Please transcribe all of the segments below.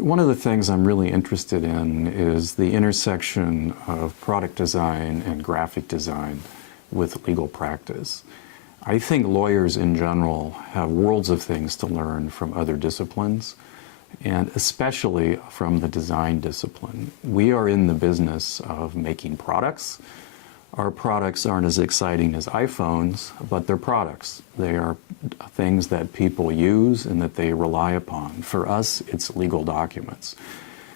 One of the things I'm really interested in is the intersection of product design and graphic design with legal practice. I think lawyers in general have worlds of things to learn from other disciplines, and especially from the design discipline. We are in the business of making products. Our products aren't as exciting as iPhones, but they're products. They are things that people use and that they rely upon. For us, it's legal documents.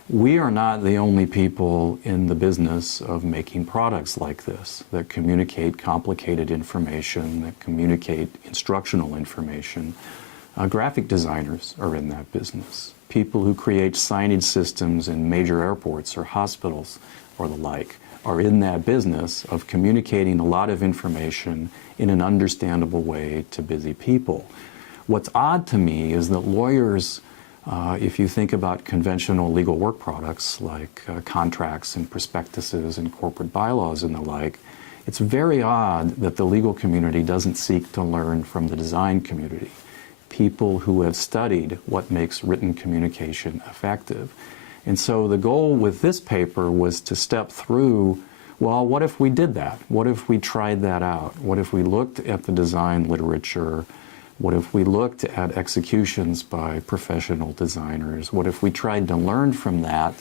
We are not the only people in the business of making products like this that communicate complicated information, that communicate instructional information. Graphic designers are in that business. People who create signage systems in major airports or hospitals or the like are in that business of communicating a lot of information in an understandable way to busy people. What's odd to me is that lawyers, if you think about conventional legal work products like contracts and prospectuses and corporate bylaws and the like, it's very odd that the legal community doesn't seek to learn from the design community, people who have studied what makes written communication effective. And so the goal with this paper was to step through, well, what if we did that? What if we tried that out? What if we looked at the design literature? What if we looked at executions by professional designers? What if we tried to learn from that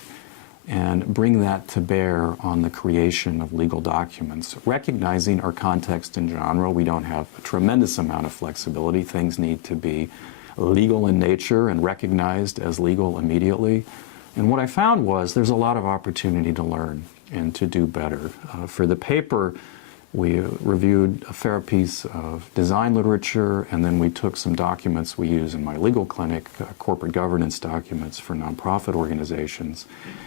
and bring that to bear on the creation of legal documents? Recognizing our context and genre, we don't have a tremendous amount of flexibility. Things need to be legal in nature and recognized as legal immediately. And what I found was there's a lot of opportunity to learn and to do better. For the paper, we reviewed a fair piece of design literature, and then we took some documents we use in my legal clinic, corporate governance documents for nonprofit organizations,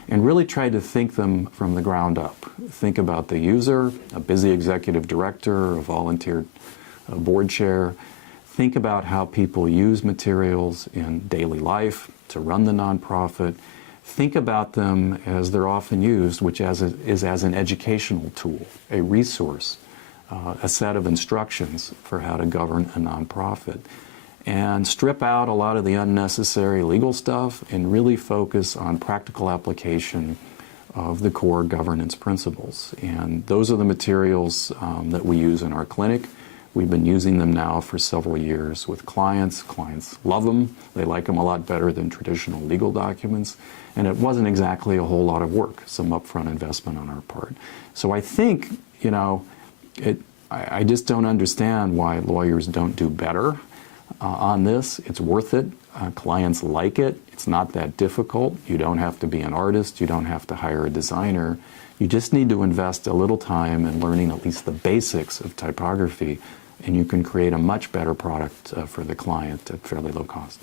and really tried to think them from the ground up. Think about the user, a busy executive director, a volunteer board chair. Think about how people use materials in daily life to run the nonprofit. Think about them as they're often used, which is as an educational tool, a resource, a set of instructions for how to govern a nonprofit. And strip out a lot of the unnecessary legal stuff and really focus on practical application of the core governance principles. And those are the materials that we use in our clinic. We've been using them now for several years with clients. Clients love them. They like them a lot better than traditional legal documents. And it wasn't exactly a whole lot of work, some upfront investment on our part. So I think, you know, I just don't understand why lawyers don't do better on this. It's worth it. Clients like it. It's not that difficult. You don't have to be an artist. You don't have to hire a designer. You just need to invest a little time in learning at least the basics of typography, and you can create a much better product for the client at fairly low cost.